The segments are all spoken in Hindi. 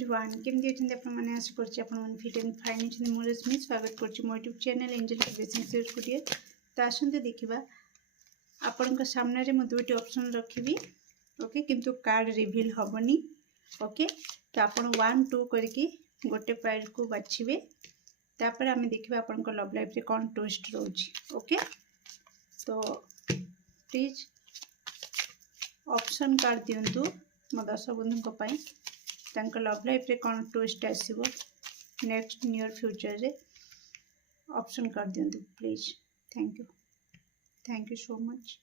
एवरीवन केमती अच्छे आपने आशा कर फिट एंड फाइन अच्छे मोर रश्मि स्वागत कर मो यूट्यूब चैनल एंजल बेसिंग सेल्स गुटिए तो आसते देखा आपण सामने मुझे दुईट ऑप्शन रखी ओके किंतु कार्ड रिवील हेनी ओके तो आप 1 2 करके गोटे फाइल को बाछिबे तापर आम देखा आपण लव लाइफ रे कौन ट्विस्ट रोची ओके तो प्लीज ऑप्शन कार्ड दिंतु मो दर्शक बंधु लव लाइफ रे कौन ट्विस्ट आसो नेक्स्ट नियर फ्यूचर रे ऑप्शन कार्ड दिंतु please thank you so much.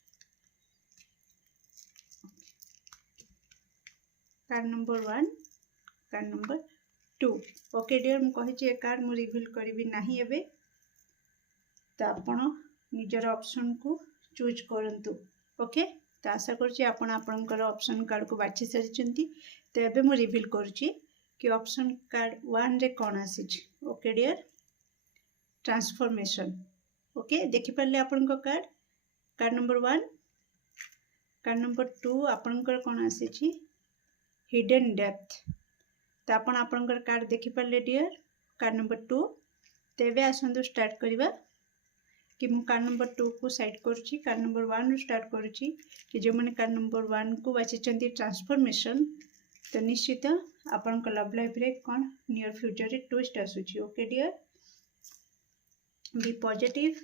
Card number 1 card number 2 okay dear मुझे कार्ड मु रिवील करी नहीं एबे तो आपण निजर ऑप्शन को चूज करंतु ओके तो आशा कर ऑप्शन कार्ड को बाछि सारी तो एबे मु रिवील करुच्ची कि ऑप्शन कार्ड 1 रे कौन आसी ओके डियर ट्रांसफॉर्मेशन ओके देखि पारले आपण कार्ड नंबर 1 कार्ड नंबर 2 आपणकर कौन आसी हिडन डेप्थ तो आपण कार्ड देखि पारले डियर कार्ड नंबर 2 तेबे आसंतु स्टार्ट करिबा कि मु कार्ड नंबर 2 को साइड करुच्ची कार्ड नंबर 1 रू स्टार्ट करुच्ची कि जो मैंने कार्ड नंबर 1 को बाछी ट्रांसफॉर्मेशन तो निश्चित आपण लव लाइफ रे कौन नियर फ्यूचर रे ट्विस्ट आसुची ओके डियर बी पॉजिटिव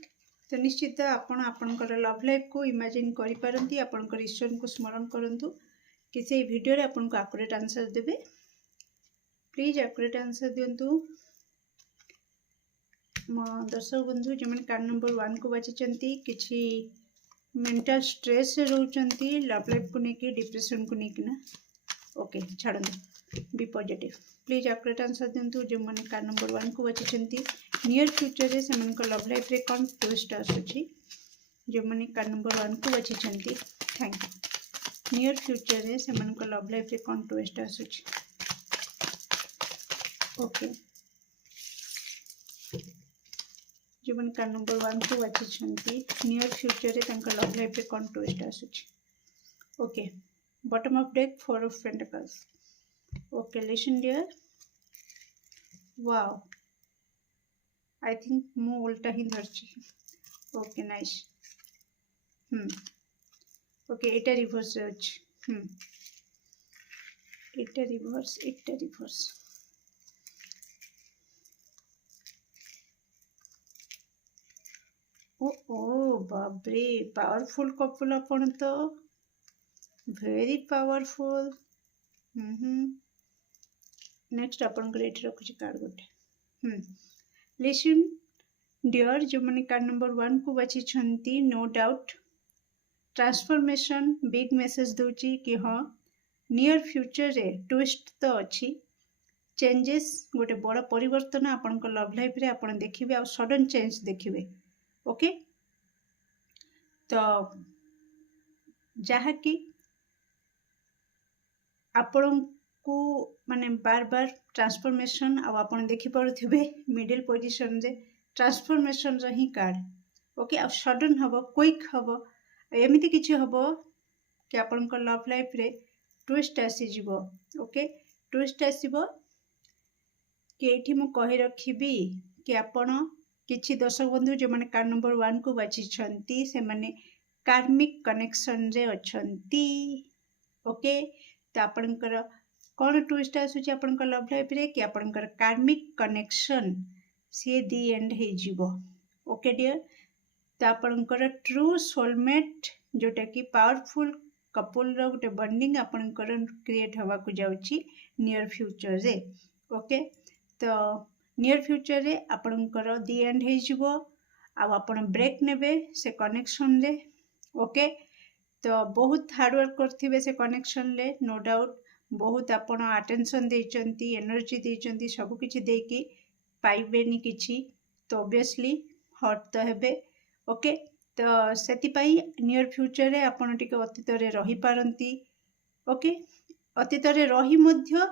तो निश्चित आपणकर लव लाइफ को इमेजिन करि पारंती आपणकर ईश्वर को स्मरण करंतु कि से वीडियो रे आपन को एक्यूरेट आंसर देबे प्लीज एक्यूरेट आंसर दियंतु मो दर्शक बंधु जो मैंने कार्ड नंबर 1 को बाची किसी मेंटल स्ट्रेस रोचंती लव लाइफ को लेकिन डिप्रेशन को लेकिन ओके छाड़ू be positive please accurate answer दियंतु जो मैंने कार्ड नंबर 1 को बाची नियर फ्यूचर रे से लव लाइफ रे कौन ट्विस्ट आसुची जो मैंने कार्ड नंबर 1 को बाची थैंक यू नियर फ्यूचर रे से लव लाइफ रे कौन ट्विस्ट आसुची ओके जो मैंने कार्ड नंबर 1 को बाची नियर फ्यूचर रे लव लाइफ रे कौन ट्विस्ट आसुची okay bottom of deck 4 of pentacles okay listen dear wow I think मु उल्टा ही धरची ओके नाइस ओके एटा रिवर्स रे अछि एटा रिवर्स ओ बाबरे पावरफुल कपल अपन तो वेरी पावरफुल नेक्स्ट अपन को एठी रखुची कार्ड गोटे लिसन डियर जो मैंने कार्ड नंबर 1 को बाची छंती no doubt transformation big message दूची कि हाँ नियर फ्यूचर रे ट्विस्ट तो अच्छी चेंजेस गोटे बड़ परिवर्तन आपण लव लाइफ रे आपण देखिबे आ सडन चेंज देखिबे ओके तो जहा कि आपण को माने बार बार ट्रांसफॉर्मेशन आपण देखि पारुथिबे मिडिल पोजीशन रे ट्रांसफॉर्मेशन रे ही कार्ड ओके आ सडन हबो क्विक हबो एमिति किछि हबो कि आपण लव लाइफ रे ट्विस्ट आसी जिवो ओके ट्विस्ट आसीबो कि एठी मु कहि रखिबी कि आपण किछि दर्शक बंधु जो मैंने कार्ड नंबर 1 को बाची से माने कार्मिक कनेक्शन रे अछंती ओके तो आपणकर कौन ट्विस्ट आसुची आपणकर लव लाइफ रे कि आपणकर karmic connection C the and हे जीवो ओके डियर तो आपणकर ट्रू सोलमेट जोटा कि पावरफुल कपल रो गोटे बॉन्डिंग आपणकर क्रिएट हवा को जाउची नियर फ्यूचर रे ओके तो नियर फ्यूचर रे आपणकर दी एंड हे जीवो आपण ब्रेक नेबे से कनेक्शन रे ओके तो बहुत हार्ड वर्क करथिबे से कनेक्शन ले नो डाउट बहुत आपण अटेंशन देचंती एनर्जी देचंती सब किछि देकी पाइबेनी किछि तो ऑब्वियसली हर्ट तो हेबे ओके तो सेति पई नियर फ्यूचर रे आपण टिके अतीत रे रही पारंती ओके अतीत रे रही मध्य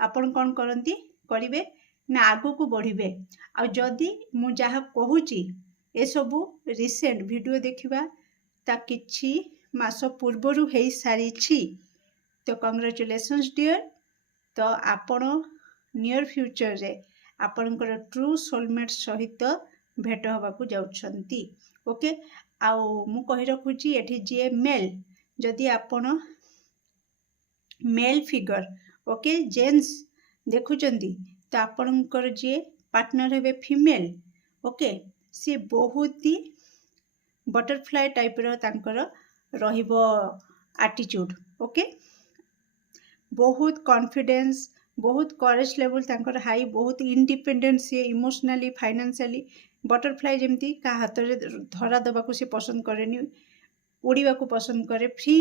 आपण कोन करंती करिवे ना आगो को बढ़िबे आ जदी मु जहा कहूची ए सबु रिसेंट वीडियो देखिबा ता किछि मास पूर्वरु हेई सारी छी तो कांग्रेचुलेशंस डियर तो आपण नियर फ्यूचर रे आपणकर ट्रू सोलमेट सहित भेट हवाकू जाउछंती ओके आउ मु कहि रखुची एठी जे मेल जदि आपण मेल फिगर ओके जेन्स देखुचंती तो आपणकर जे पार्टनर हेबे फीमेल ओके सी बहुत ही बटरफ्लाई टाइप रो तांकर रहिबो एटीट्यूड ओके बहुत कॉन्फिडेंस बहुत करेज लेवल तांकर हाई बहुत इंडिपेंडेंट सी इमोशनली फाइनेंशियली बटरफ्लाई जमती का हाथ रे धरा दबाकू से पसंद करेनी उड़ीबा को पसंद करे फ्री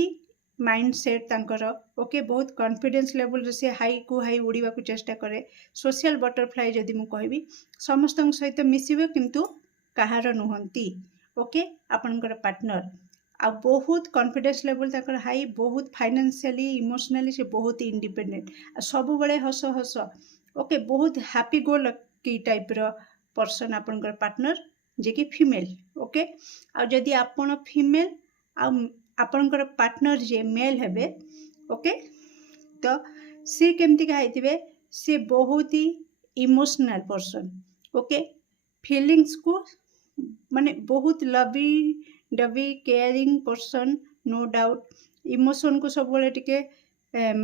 माइंड सेट तांकर ओके बहुत कॉन्फिडेंस लेवल से हाई को हाई उड़ीबा को चेष्टा करे सोशल बटरफ्लाई जदि मु कहबी समस्त सहित मिसिबे किंतु कहार नुहंती ओके आपनकर पार्टनर आ बहुत कॉन्फिडेंस लेवल ताकर हाई बहुत फाइनेंशियली इमोशनली से बहुत इंडिपेंडेंट सब बड़े हस हस ओके बहुत हैप्पी गो लकी टाइप रो पर्सन आपनकर पार्टनर जे कि फीमेल ओके आ जदि आपण फीमेल आ आपनकर पार्टनर जे मेल हेबे ओके तो सी केमती का हेतिबे सी बहुत ही इमोशनल पर्सन ओके फीलिंग्स को माने बहुत लवी डबी caring person no doubt emotion को सब बड़े टिके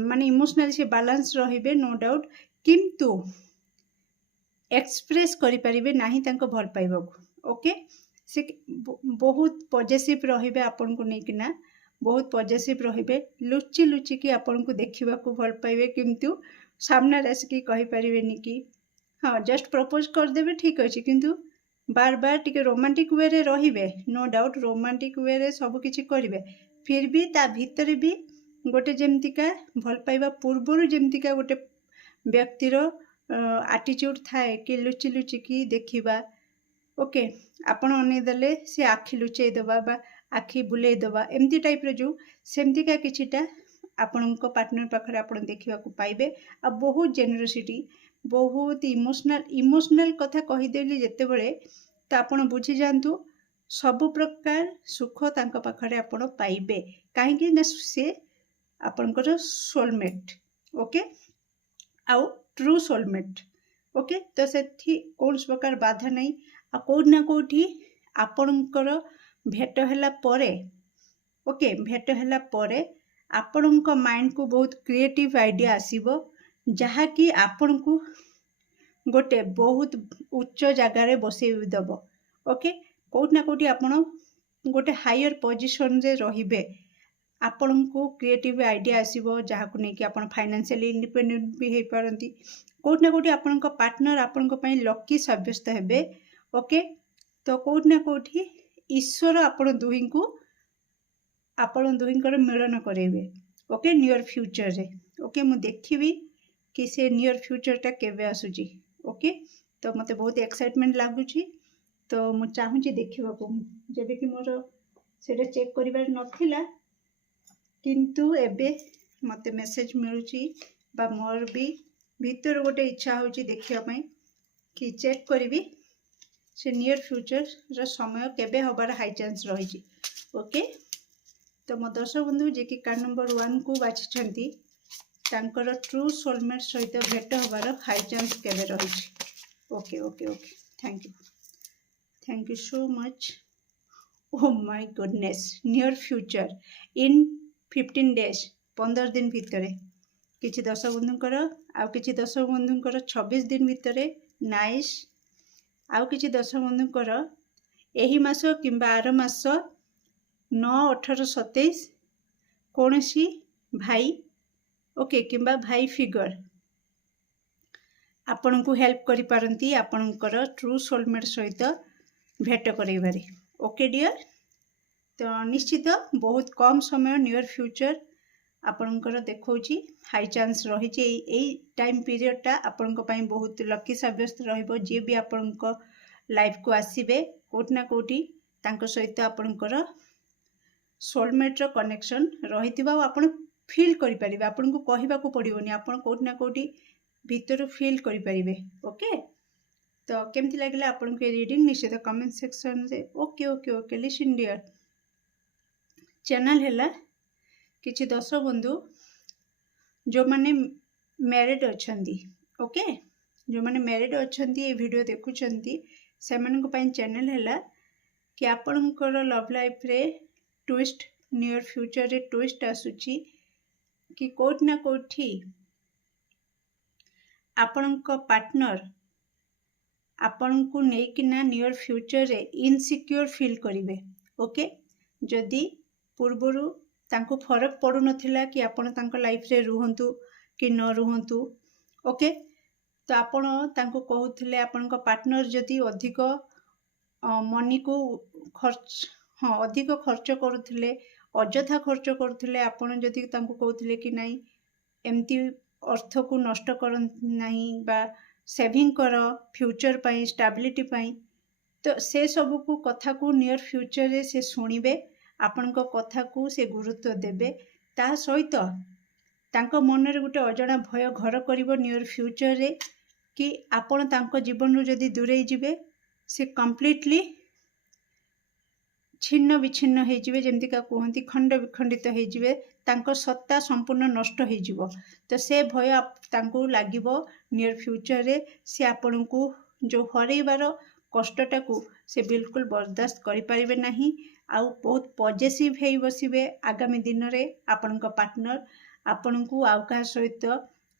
माने इमोशनली से बैलेंस रहिबे नो डाउट किंतु एक्सप्रेस करि परिबे नाही तांको भल पाइबो ओके से बहुत पॉजिटिव रहिबे आपन को नेकिना बहुत पॉजिटिव रहिबे लुचि लुचि की आपन को देखिबा को भल पाइबे किंतु सामने रेस की कहि परिबेनी कि हाँ जस्ट प्रपोज कर देबे ठीक अछि किंतु बार बार टिके रोमांटिक वे रे रहिबे नो डाउट रोमांटिक वे रे सब किछि करिवे फिर भी ता भीतर भी गोटे जेमतिका भल पाइबा पूर्वरु जेमतिका गोटे व्यक्तिर एटीट्यूड थाए कि लुचि लुचि की देखिबा ओके आपण अनै देले से आखि लुचै दबा बा आखि बुलै दबा एमती टाइप रे जो सेमतिका किछिटा आपणको पार्टनर पाखरे आपण देखिबा को पाइबे आ बहुत जेनरोसिटी बहुत इमोशनल कथा कहि देली जेते बेले तो आपण बुझी जानतु सब प्रकार सुख तांको पाखरे आपण पाइबे काहे कि ना से आपणकर सोलमेट ओके आउ ट्रू सोलमेट ओके तो सेठी कौन प्रकार बाधा नहीं आ कोना कोठी आपणकर भेट हैला परे ओके भेट हैला परे आपणक माइंड को बहुत क्रिएटिव आइडिया आसीबो जहा कि आपन को गोटे बहुत उच्च जगार बसई दब ओके कोठना कोठी आपण गोटे हायर पोजिशन रे रहिबे आपण को क्रिएटिव आइडिया आसीबो जहा को नै कि आपण फाइनेंशियली इंडिपेंडेंट भी हे पारंती कोठना कोठी आपण को पार्टनर आपण को पई लकी साब्यस्त हेबे ओके तो कोठना कोठी ईश्वर आपण दुहिंकर मिलन करेबे ओके नियर फ्यूचर रे ओके मु देखिबी कि से नियर फ्यूचर टा केबे आसुची ओके तो मते बहुत एक्साइटमेंट लागुची तो मु चाहूची देखिबा को जेबे कि मोर सेटा चेक करिबार नथिला किंतु एबे मते मेसेज मिलुची बा मोर भी भीतर गोटे इच्छा होची देखिया पई कि चेक करिबी से नियर फ्यूचर रो समय केबे हबार हाई चांस रहिची ओके तो मो दर्शक बंधु जे कि कार्ड नंबर 1 को बाछिछंती तांकर ट्रू सोलमेट सहित भेट हबार हाई चांस केबे रहिची okay okay okay thank you so much oh my goodness near future in 15 days 15 दिन भितरे किछि दर्शक बंधुकर आ किछि दर्शक बंधुकर 26 दिन भितरे नाइस आ किछि दर्शक बंधुकर एही मास किंबा आर मास 9 18 27 कोनसी भाई ओके किंबा भाई फिगर आपण को हेल्प करि पारंती आपणकर ट्रू सोलमेट सहित भेट करैबारे ओके डियर तो निश्चित बहुत कम समय नियर फ्यूचर आपणकर देखौची हाई चांस रहिची एई टाइम पीरियड टा आपणको पई बहुत लकी साब्यस्त रहइबो जे भी आपणको लाइफ को आसीबे कोठना कोठी तांको सहित आपणकर सोलमेट रो कनेक्शन रहितिबा आपण फील करि परिबे आपन को कहिबा को पड़िबोनी आपण कोठना कोठी भीतर फील करि परिबे ओके तो केमति लागला आपन के रीडिंग निश्चित कमेंट सेक्शन रे okay okay okay listen dear channel हैला किछि दर्शक बंधु जो माने मैरिड अछंदी ओके जो मैंने मैरिड अच्छी ये वीडियो देखुंती से चैनल है कि आपणकर लव लाइफ रे ट्विस्ट नियर फ्यूचर रे ट्विस्ट आसूची कि कोट ना कोठी आपणक पार्टनर आपण को लेकिना नियर फ्यूचर रे इनसिक्योर फील करिवे ओके जदि पूर्वरु तांको फरक पड़ू नथिला कि आपण तांको लाइफ रे रुहंतु कि न रुहंतु ओके तो आपण तांको कहउथिले आपणक पार्टनर जदि अधिक मनी को खर्च हाँ अधिक खर्च करुथिले अଯଥା खर्च करुथिले आपण जदि तांको कहउथिले कि नाही एमती अर्थ को नष्ट करन नाही बा सेविंग कर फ्यूचर पाई स्टेबिलिटी पाई तो से सब को कथा को नियर फ्यूचर रे से सुनिबे आपण को कथा को से गुरुत्व देबे ता सहित तांको मन रे गुटे अजणा भय घर करिवो नियर फ्यूचर रे कि आपण तांको जीवन रो जदी दूरे जिवे से कंप्लीटली छिन्न विच्छिन्न हो जिवे जेमती का कहती खंड विखंडित हो जिवे तांको सत्ता संपूर्ण नष्ट हो जिवो तो से भय तांको लागिवो नियर फ्यूचर रे से आपण को जो हरैबार कष्टटा को से बिल्कुल बर्दाश्त करि परिबे नाही आउ बहुत पॉजिटिव हे बसिबे आगामी दिन रे आपण को पार्टनर आपण को आउ का सहित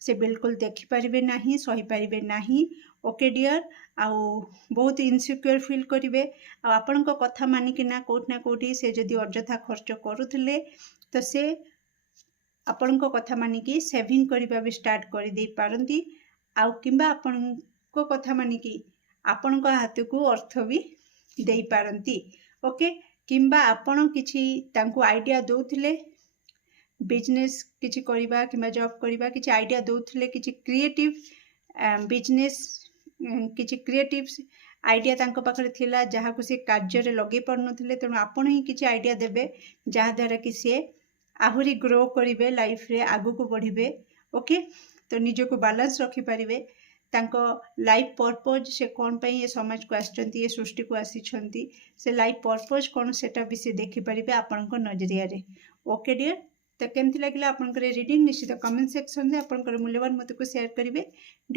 से बिल्कुल देखि परिबे नाही सही परिबे नाही ओके डियर आउ बहुत इनसिक्योर फील करिवे आपण को कथा मानिकिना कोट ना कोठी से जदि अଯଥା खर्च करुथिले तो से आपण को कथा मानिकी सेविंग करिबा भी स्टार्ट करि दे पारंती आउ किंबा आपण को कथा मानिकी आपण को हाथ को अर्थ भी दे पारंती ओके किंबा आपण किछि तांको आइडिया दउथिले बिजनेस किछि करिबा किंबा जॉब करिबा किछि आइडिया दउथिले किछि क्रिएटिव बिजनेस किछि क्रिएटिव आइडिया तांको पाखरे थिला जहा को से कार्य रे लगे परनथिले तेणु आपण ही किछि आइडिया देबे जहा द्वारा कि से आहुरी ग्रो करिवे लाइफ रे आगु को बढ़िबे ओके तो निज को बैलेंस रखि परिवे तांको लाइफ पर्पज से कौन पई ये समाज को आछंती ये सृष्टि को आछंती से लाइफ पर्पज कौन सेटा भी से देखि परिवे आपनको नजरिया रे ओके डियर तो केमती लगिला आपनकर रीडिंग निश्चित कमेंट सेक्शन रे आपनकर मूल्यवान मत को शेयर करिवे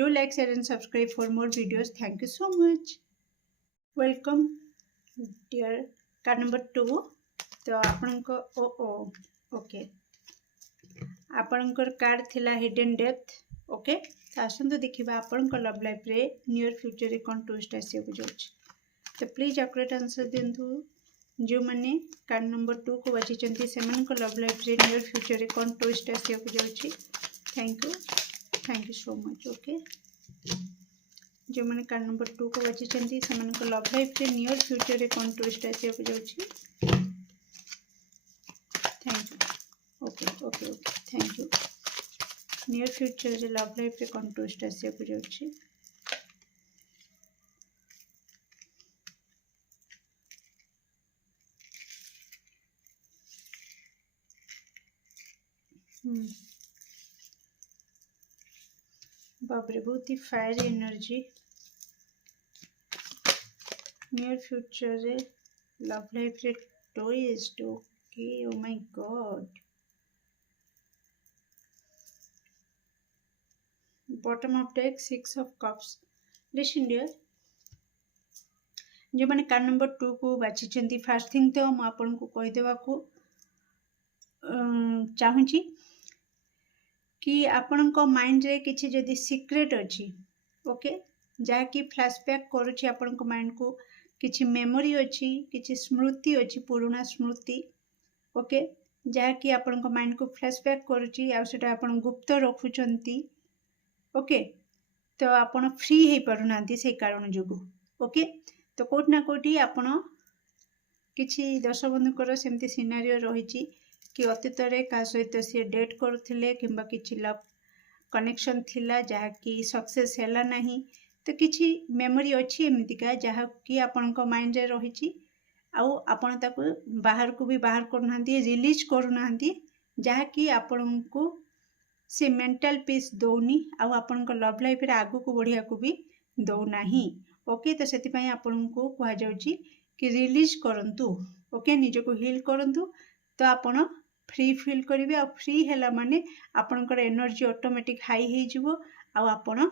do like share and subscribe for more videos thank you so much welcome dear card number 2 तो आपनको ओके आपनकर कार्ड थिला हिडन डेप्थ ओके तो आसंतु देखिबा आपनकर लव लाइफ रे नियर फ्यूचर रे कोन ट्विस्ट आसी को जाउछ तो प्लीज एक्यूरेट आंसर देंतु जो माने कार्ड नंबर 2 को बाछिचंती सेमान को लव लाइफ रे नियर फ्यूचर रे कोन ट्विस्ट आसी को जाउछ thank you so much okay जो माने कार्ड नंबर 2 को बाछिचंती सेमान को लव लाइफ रे नियर फ्यूचर रे कोन ट्विस्ट आसी को जाउछ thank you okay thank you near future रे लव लाइफ रे कोन ट्विस्ट आसी को जाउछ बापरे बहुत ही फायर एनर्जी नियर फ्यूचर रे लव लाइफ रे twist okay oh my god bottom of deck 6 of cups listen dear जो माने कार्ड नंबर 2 को बाछिचंती फर्स्ट थिंग तो म आपन को कहि देबा को चाहूची कि आपणको माइंड रे किछि जदि सीक्रेट अछि ओके जहा कि फ्लैशबैक करूछि आपणको माइंड को किछि मेमोरी अछि किछि स्मृति अछि पुराना स्मृति ओके जहा कि आपणको माइंड को फ्लैशबैक करूछि आ सेटा आपण गुप्त रखुचंती ओके तो आपण फ्री हे परुनांती से कारण जोगु ओके तो कोट ना कोठी आपण किछि दर्शक बंधुकर सेमती सिनारियो रहिछि कि अतीत रे का सहित से डेट करुथिले किंबा किछि लव कनेक्शन थिला जहा कि सक्सेस हैला नाही तो किछि मेमोरी अछि एमितिका जहा कि आपनको माइंड रे रहिछि आउ आपण ताको बाहर को भी बाहर करनांती रिलीज करनांती जहा कि आपनको से मेंटल पीस दोनी आउ आपनको लव लाइफ रे आगु को बढ़िया को भी दो नाही ओके तो सेति पई आपनको कहा जाउची कि रिलीज करंतु ओके निज को हील करंतु तो आपण फ्री फील करिवे आ फ्री हैला माने आपनकर एनर्जी ऑटोमेटिक हाई हे जिवो आ आपण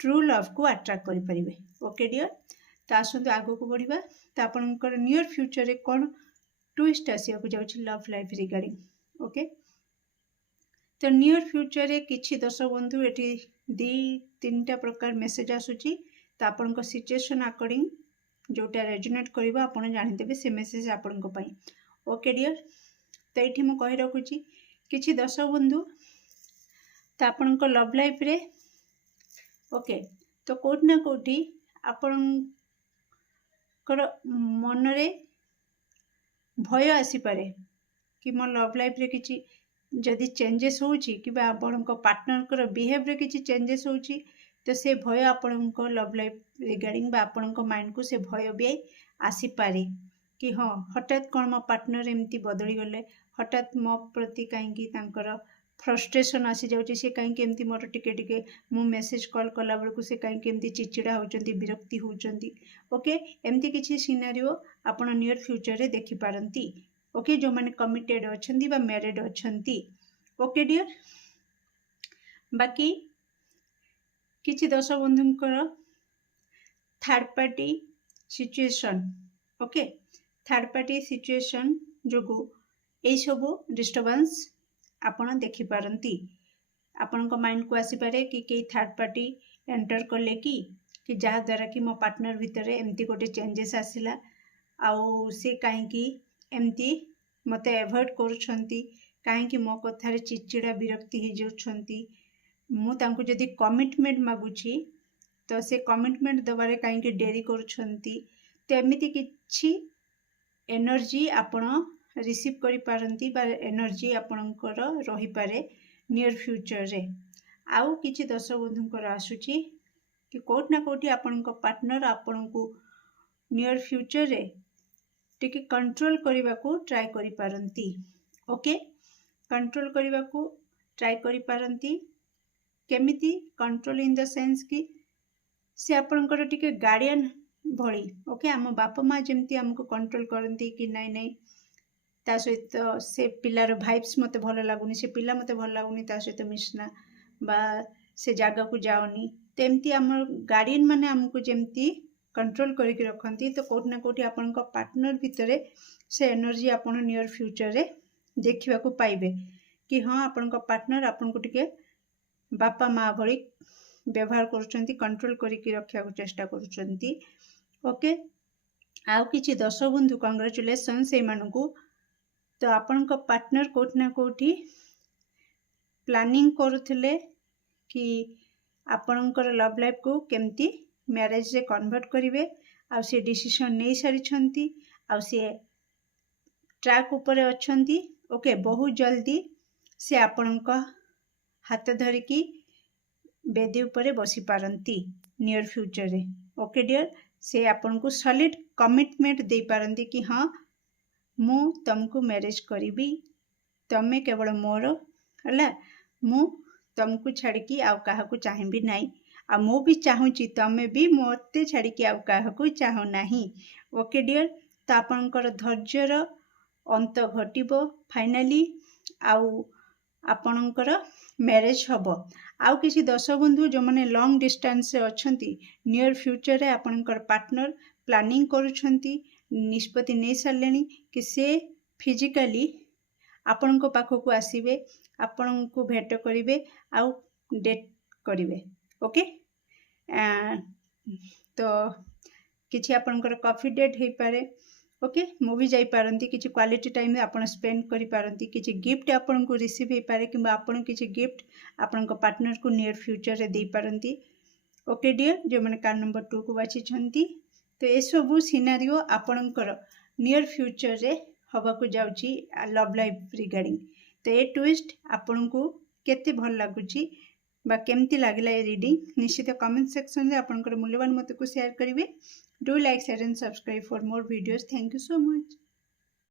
ट्रू लव को अट्राक्ट करें। ओके डियर, तो आसतु आग को बढ़िया। तो आपंकर नियर फ्यूचर रे कौन ट्विस्ट आसिया को जाउछि लव लाइफ रिगार्डिंग। ओके, तो नियर फ्यूचर रे किछि दर्शक बंधु एटी 2-3टा प्रकार मेसेज आसुची। तो आपन सिचुएशन अकॉर्डिंग जोटा रेजोनेट करबा आपन जानिदेबे से मेसेज आपन को पई। ओके डियर, तो ये मु कहि रखुची किछि दर्शक बंधु तो आपन को लव लाइफ रे ओके, तो कोट ना कोठी आपन मन रे भय आसी पारे कि मो लव लाइफ रे किछि जदि चेंजेस होउची कि आपण पार्टनर कर बिहेव रे किछि चेंजेस होउची तो से भय आपण लव लाइफ रिगार्डिंग आपण माइंड को से भय भी आसी पारे कि हाँ हठात कौन मो पार्टनर एमती बदली गले, हठात मो प्रति कहीं फ्रस्ट्रेशन आसी जाउची, से कहीं एमती मोर टिके टिके मु मेसेज कॉल कला बेलू से कहीं एमती चिड़चिड़ा होचंती, विरक्ति होचंती। ओके, एमती किछि सिनारियो आपण नियर फ्यूचर रे देखि पारंती। ओके, जो माने कमिटेड अछंती बा मैरिड अछंती। ओके डियर, बाकी किछि दर्शक बंधुंकर third party situation. Okay, third party situation जोगु ए सबु डिस्टर्बेंस आपण देखि पारंती। आपण माइंड को आसी पारे कि थर्ड पार्टी एंटर कले कि जहा द्वारा कि मो पार्टनर भितर एमती गोटे चेंजेस आसिला आउ से कहीं एमती मते एवॉइड करूछंती, कहीं मो कथार चिड़चिड़ा विरक्ति हो जाउछंती। मु तांको जदि कमिटमेंट मागुची तो से कमिटमेंट दबारे कहीं डेरी करूछंती। तो एमती किछि एनर्जी आपण रिसीव करि पारंती बा एनर्जी आपणकर रही पारे नियर फ्यूचर रे। आउ किछि दर्शक बंधुंकर आसुची कि कोट ना कोठी आपणक पार्टनर आपणको नियर फ्यूचर रे टिके कंट्रोल करने को ट्राई करि पारंती। ओके, कंट्रोल करने को ट्राई करि पारंती। केमिति कंट्रोल इन द सेंस कि से आपणकर टिके गार्डियन भली। ओके, आम बापा माँ जमती हमको कंट्रोल करती कि नाई नाई ता सहित से पिलार भाइब्स मते भल लागुनी, से पिला मते भल लागुनी ता सहित मिशना बा से जगह को जाओनी। तो एमती आम गार्डियन माने हमको जमती कंट्रोल करके रखती। तो कोट ना कोठी आपण पार्टनर भितर से एनर्जी आपण नियर फ्यूचर रे देखा पाइबे कि हाँ आपण पार्टनर आपण को टिके बापा माँ भली व्यवहार करुछंती, कंट्रोल करके रखा को चेष्टा करुछंती। ओके, आउ किछि दर्शक बंधु कांग्रेचुलेसन से मानकु। तो आपण पार्टनर कोट ना कोठी प्लानिंग करुथिले कि आपणकर लव लाइफ को केमती मैरिज रे कन्वर्ट करिवे। आ से डिसीजन नहीं सारी आ से ट्रैक ऊपर अछंती। ओके, बहुत जल्दी से आपणक हाथ धरिकी बेदी ऊपर बसी पारंती नियर फ्यूचर रे। ओके डियर, से आपन को सॉलिड कमिटमेंट दे पारंती कि हाँ मु तुमको मैरिज करी, तमें केवल मोर है, मु तुमको छाड़ी आउ क्या चाहिए नाई, आ मु भी चाहूँगी तमें भी मत छाड़ी आउ क्या चाह ना। ओके डियर, तो आपणकर धैर्यर अंत घटिबो फाइनाली आउ आपणकर मैरिज हम। आउ किसी दर्शक बंधु जो मैंने लॉन्ग डिस्टेंस से अच्छी नियर फ्यूचर रे आपणकर पार्टनर प्लानिंग करुछंती, निष्पत्ति नहीं सारे कि से फिजिकली आपण पाखक आसवे, आपण को भेट करेंगे आउ डेट करेंगे। ओके, तो किसी आपणकर कॉफी डेट हो पारे। ओके, मूवी जाई पारंती, किसी क्वालिटी टाइम आपन स्पेंड करि पारंती, किसी गिफ्ट आपन को रिसीव हो पारे कि आपन किसी गिफ्ट आपन को पार्टनर को नियर फ्यूचर रे दे पारंती। ओके डियर, जो मैंने कार्ड नंबर 2 को बाछी छंती, तो ये सब सिनारियो आपणकर नियर फ्यूचर रे हवा को जाउची लव लाइफ रिगार्डिंग। तो ये ट्विस्ट आपन को केते भल लागुची बा केमती लागला ये रीडिंग निश्चित कमेंट सेक्शन रे आपनकर मूल्यवान मत को शेयर करिवे। Do like share and subscribe for more videos. Thank you so much.